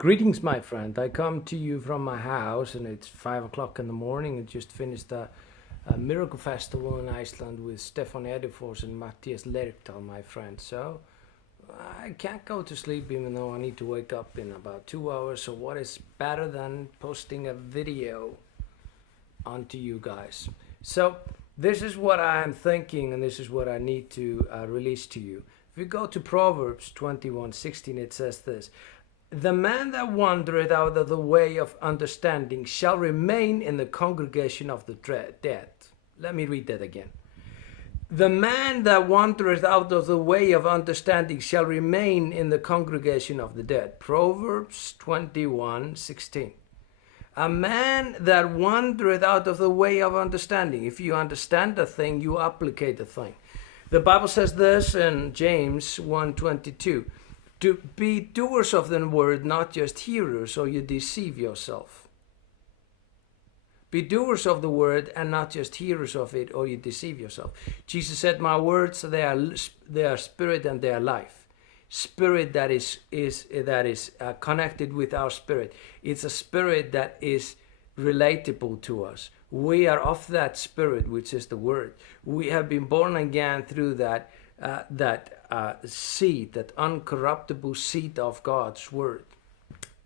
Greetings, my friend. I come to you from my house, and it's 5 o'clock in the morning. I just finished a miracle festival in Iceland with Stefan Edifors and Matthias Lerkdal, my friend. So I can't go to sleep, even though I need to wake up in about 2 hours. So what is better than posting a video onto you guys? So this is what I'm thinking, and this is what I need to release to you. If you go to Proverbs 21:16, it says this: the man that wandereth out of the way of understanding shall remain in the congregation of the dead. Let me read that again. The man that wandereth out of the way of understanding shall remain in the congregation of the dead. Proverbs 21:16. A man that wandereth out of the way of understanding. If you understand a thing, you applicate the thing. The Bible says this in James 1:22. To be doers of the word, not just hearers, or you deceive yourself. Be doers of the word and not just hearers of it, or you deceive yourself. Jesus said, my words, they are spirit and they are life. Spirit that is connected with our spirit. It's a spirit that is relatable to us. We are of that spirit, which is the word. We have been born again through that seed, that uncorruptible seed of God's word.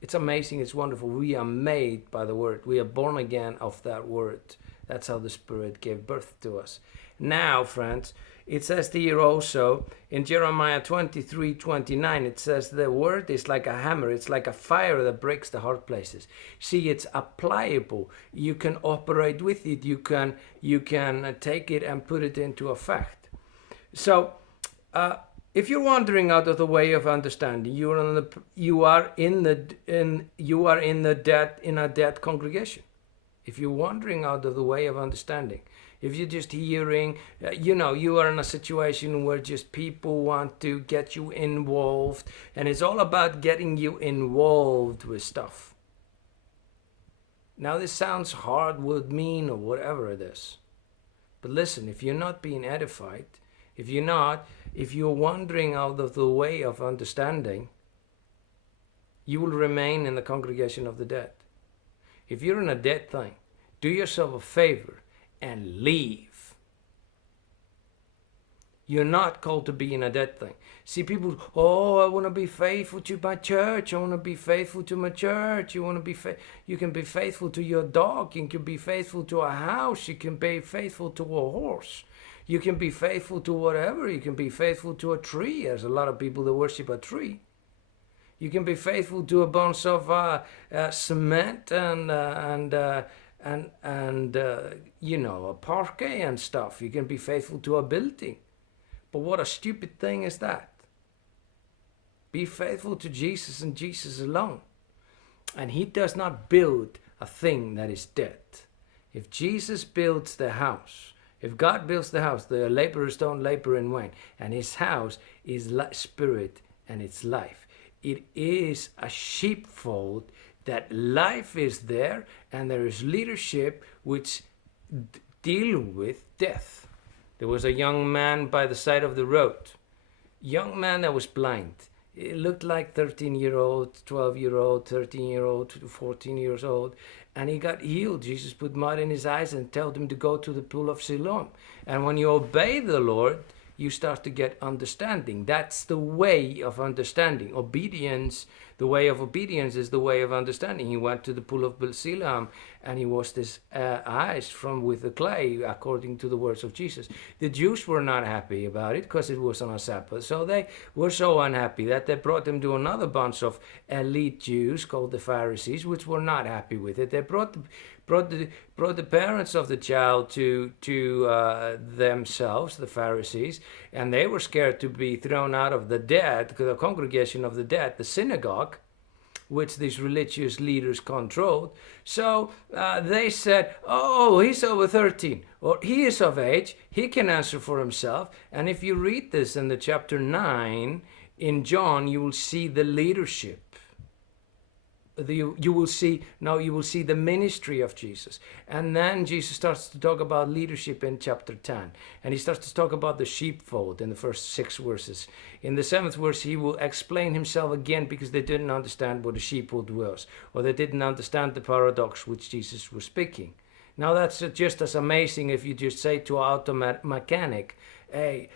It's amazing, it's wonderful. We are made by the word. We are born again of that word. That's how the Spirit gave birth to us. Now, friends, it says here also in Jeremiah 23:29, it says the word is like a hammer. It's like a fire that breaks the hard places. See, it's applicable. You can operate with it. You can take it and put it into effect. So, if you're wandering out of the way of understanding, you are in a dead congregation. If you're wandering out of the way of understanding, if you're just hearing, you are in a situation where just people want to get you involved, and it's all about getting you involved with stuff. Now, this sounds hard, would mean, or whatever it is. But listen, if you're not being edified, if you're wandering out of the way of understanding, you will remain in the congregation of the dead. If you're in a dead thing, do yourself a favor and leave. You're not called to be in a dead thing. See, people, I want to be faithful to my church. I want to be faithful to my church. You can be faithful to your dog. You can be faithful to a house. You can be faithful to a horse. You can be faithful to whatever. You can be faithful to a tree. There's a lot of people that worship a tree. You can be faithful to a bunch of cement and a parquet and stuff. You can be faithful to a building. But what a stupid thing is that? Be faithful to Jesus and Jesus alone. And he does not build a thing that is dead. If Jesus builds the house, if God builds the house, the laborers don't labor in vain. And his house is spirit and it's life. It is a sheepfold that life is there, and there is leadership which deal with death. There was a young man by the side of the road. Young man that was blind. It looked like 13-year-old, 12-year-old, 13-year-old, 14 years old. And he got healed. Jesus put mud in his eyes and told him to go to the pool of Siloam. And when you obey the Lord, you start to get understanding. That's the way of understanding. Obedience, the way of obedience is the way of understanding. He went to the pool of Siloam and he washed his eyes with the clay, according to the words of Jesus. The Jews were not happy about it because it was on a Sabbath. So they were so unhappy that they brought them to another bunch of elite Jews called the Pharisees, which were not happy with it. They brought the parents of the child to themselves, the Pharisees, and they were scared to be thrown out of the congregation of the dead, the synagogue, which these religious leaders controlled. So they said, he's over 13, or he is of age, he can answer for himself. And if you read this in the chapter 9 in John, you will see the leadership. you will see, no, you will see the ministry of Jesus. And then Jesus starts to talk about leadership in chapter 10. And he starts to talk about the sheepfold in the first 6 verses. In the 7th verse, he will explain himself again because they didn't understand what a sheepfold was, or they didn't understand the paradox which Jesus was speaking. Now that's just as amazing if you just say to an auto mechanic, hey,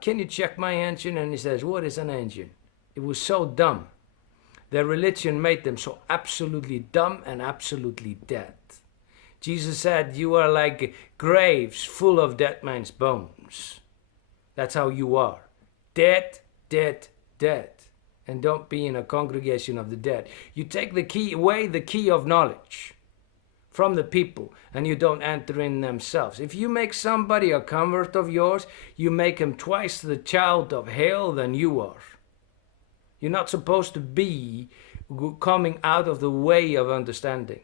can you check my engine? And he says, what is an engine? It was so dumb. Their religion made them so absolutely dumb and absolutely dead. Jesus said, you are like graves full of dead men's bones. That's how you are. Dead, dead, dead. And don't be in a congregation of the dead. You take the key away, the key of knowledge from the people, and you don't enter in themselves. If you make somebody a convert of yours, you make him twice the child of hell than you are. You're not supposed to be coming out of the way of understanding.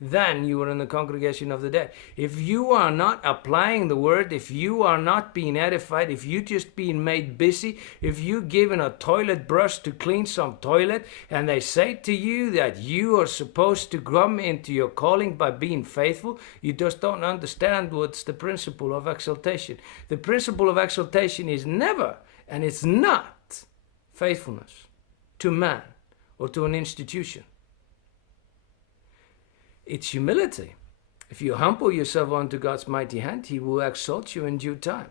Then you are in the congregation of the dead. If you are not applying the word, if you are not being edified, if you just being made busy, if you given a toilet brush to clean some toilet, and they say to you that you are supposed to come into your calling by being faithful, you just don't understand what's the principle of exaltation. The principle of exaltation is never, and it's not, faithfulness to man or to an institution. It's humility. If you humble yourself unto God's mighty hand, he will exalt you in due time.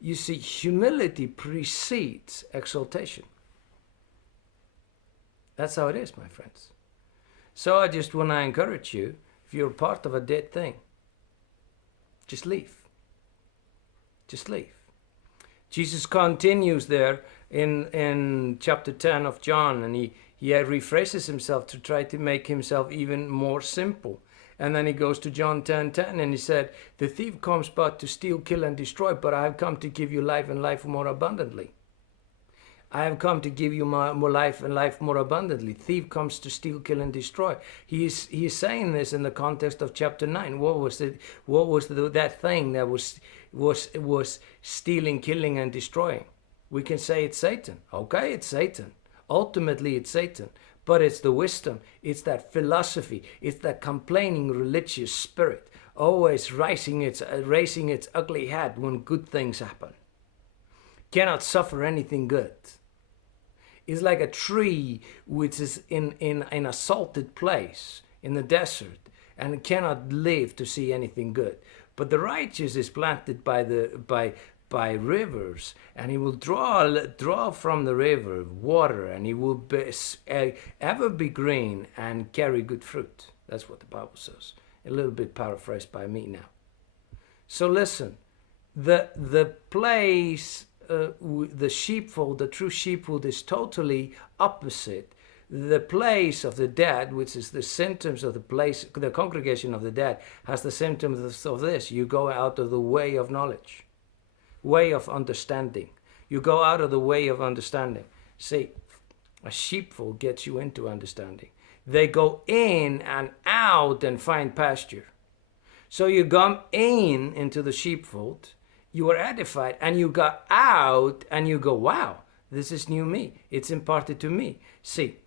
You see, humility precedes exaltation. That's how it is, my friends. So I just want to encourage you, if you're part of a dead thing, just leave. Just leave. Jesus continues there in chapter 10 of John, and he rephrases himself to try to make himself even more simple. And then he goes to John 10:10, and he said, the thief comes but to steal, kill, and destroy, but I have come to give you life and life more abundantly. I have come to give you more life and life more abundantly. Thief comes to steal, kill, and destroy. He is saying this in the context of chapter 9. What was it? What was that thing that was stealing, killing, and destroying? We can say it's Satan. Okay, it's Satan. Ultimately, it's Satan. But it's the wisdom. It's that philosophy. It's that complaining religious spirit, always raising its ugly head when good things happen. Cannot suffer anything good. It's like a tree which is in a salted place in the desert and cannot live to see anything good. But the righteous is planted by rivers, and he will draw from the river water, and he will ever be green and carry good fruit. That's what the Bible says. A little bit paraphrased by me now. So listen, the place, the sheepfold, the true sheepfold, is totally opposite. The place of the dead, which is the symptoms of the place, the congregation of the dead, has the symptoms of this. You go out of the way of knowledge, way of understanding. You go out of the way of understanding. See, a sheepfold gets you into understanding. They go in and out and find pasture. So you come into the sheepfold, you are edified, and you go out and you go, wow, this is new me. It's imparted to me. See,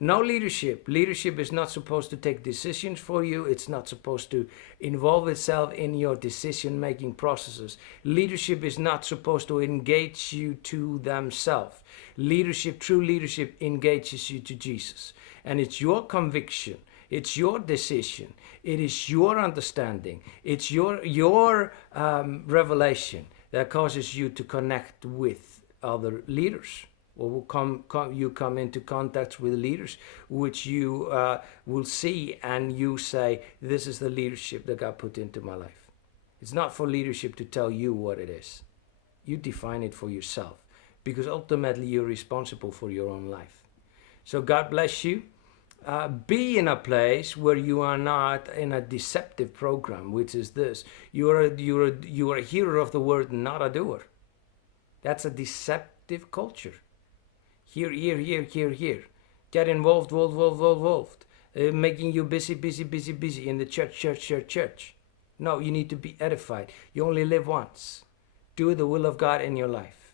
no leadership. Leadership is not supposed to take decisions for you. It's not supposed to involve itself in your decision-making processes. Leadership is not supposed to engage you to themselves. Leadership, true leadership, engages you to Jesus. And it's your conviction. It's your decision. It is your understanding. It's your revelation that causes you to connect with other leaders. Or you come into contact with leaders, which you will see, and you say, this is the leadership that God put into my life. It's not for leadership to tell you what it is. You define it for yourself, because ultimately you're responsible for your own life. So God bless you. Be in a place where you are not in a deceptive program, which is this. You are a hearer of the word, not a doer. That's a deceptive culture. Here. Get involved. Making you busy in the church. No, you need to be edified. You only live once. Do the will of God in your life.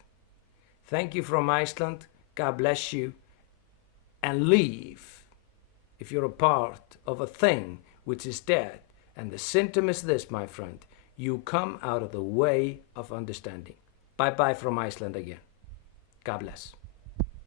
Thank you from Iceland. God bless you. And leave if you're a part of a thing which is dead, and the symptom is this, my friend, you come out of the way of understanding. Bye bye from Iceland again. God bless.